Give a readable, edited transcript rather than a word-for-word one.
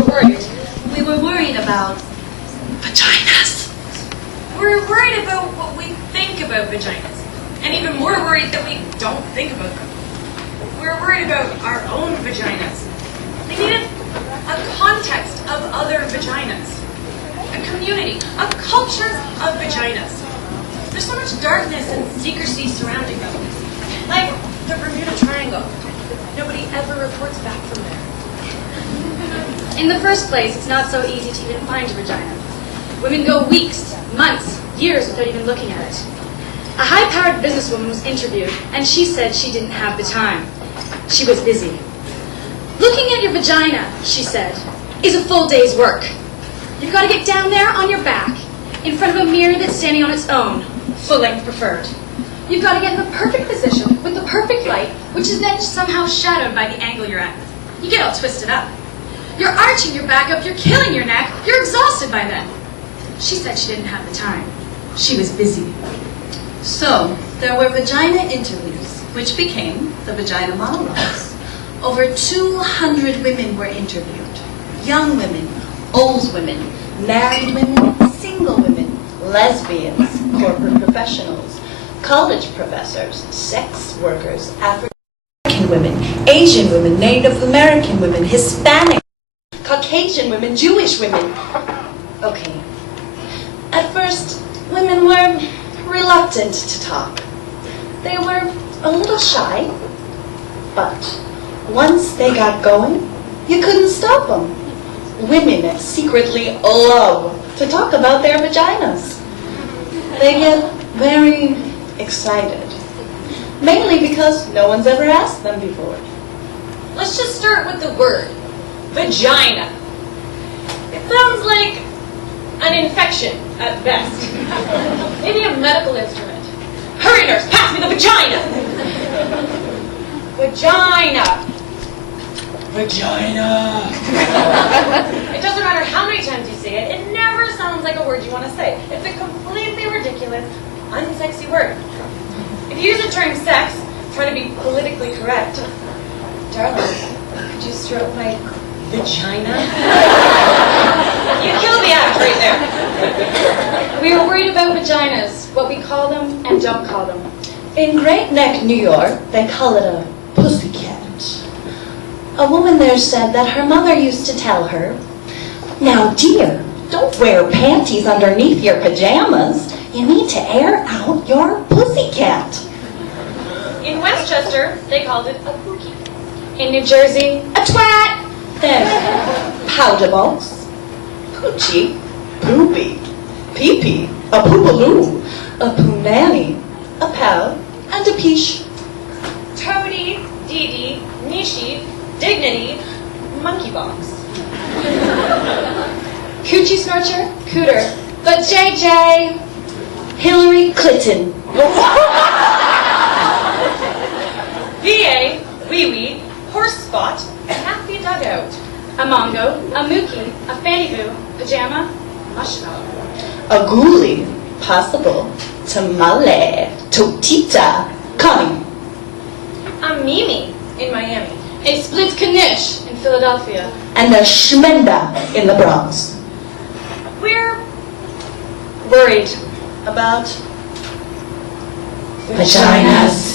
were worried. We were worried about vaginas. We're worried about what we think about vaginas. And even more worried that we don't think about them. We're worried about our own vaginas. We needed a context of other vaginas. A community, a culture of vaginas. There's so much darkness and secrecy surrounding them. Like the Bermuda Triangle. Nobody ever reports back from there. In the first place, it's not so easy to even find a vagina. Women go weeks, months, years without even looking at it. A high-powered businesswoman was interviewed, and she said she didn't have the time. She was busy. Looking at your vagina, she said, is a full day's work. You've got to get down there on your back, in front of a mirror that's standing on its own, full-length preferred. You've got to get in the perfect position, with the perfect light, which is then somehow shadowed by the angle you're at. You get all twisted up. You're arching your back up, you're killing your neck, you're exhausted by then. She said she didn't have the time. She was busy. So, there were vagina interviews, which became the Vagina Monologues. Over 200 women were interviewed. Young women, old women, married women, single women, lesbians, corporate professionals, college professors, sex workers, African women, Asian women, Native American women, Hispanic, Caucasian women, Jewish women. Okay. At first, women were reluctant to talk. They were a little shy, but once they got going, you couldn't stop them. Women secretly love to talk about their vaginas. They get very excited, mainly because no one's ever asked them before. Let's just start with the word, vagina. It sounds like an infection at best. Maybe a medical instrument. Hurry, nurse, pass me the vagina! Vagina! Vagina! It doesn't matter how many times you say it, it never sounds like a word you want to say. It's a completely ridiculous, unsexy word. If you use the term sex, trying to be politically correct, darling, could you stroke my vagina? You killed the act right there. We were worried about vaginas, what we call them and don't call them. In Great Neck, New York, they call it a pussycat. A woman there said that her mother used to tell her, "Now, dear, don't wear panties underneath your pajamas. You need to air out your pussycat." In Westchester, they called it a pookie. In New Jersey, a twat. Then, powderbox, poochie, poopy, pee-pee, a poopaloo, a poonanny, a pal, and a peach. Toady, dee-dee, nishi, dignity, monkey box. Coochie snorcher, cooter. But JJ, Hillary Clinton. VA, wee-wee, horse spot, happy dugout. a mongo, a mookie, a fanny boo, pajama, marshmallow. A ghoulie, possible, tamale, totita, Connie. A Mimi in Miami. A split knish in Philadelphia. And a shmenda in the Bronx. We're Worried. About vaginas.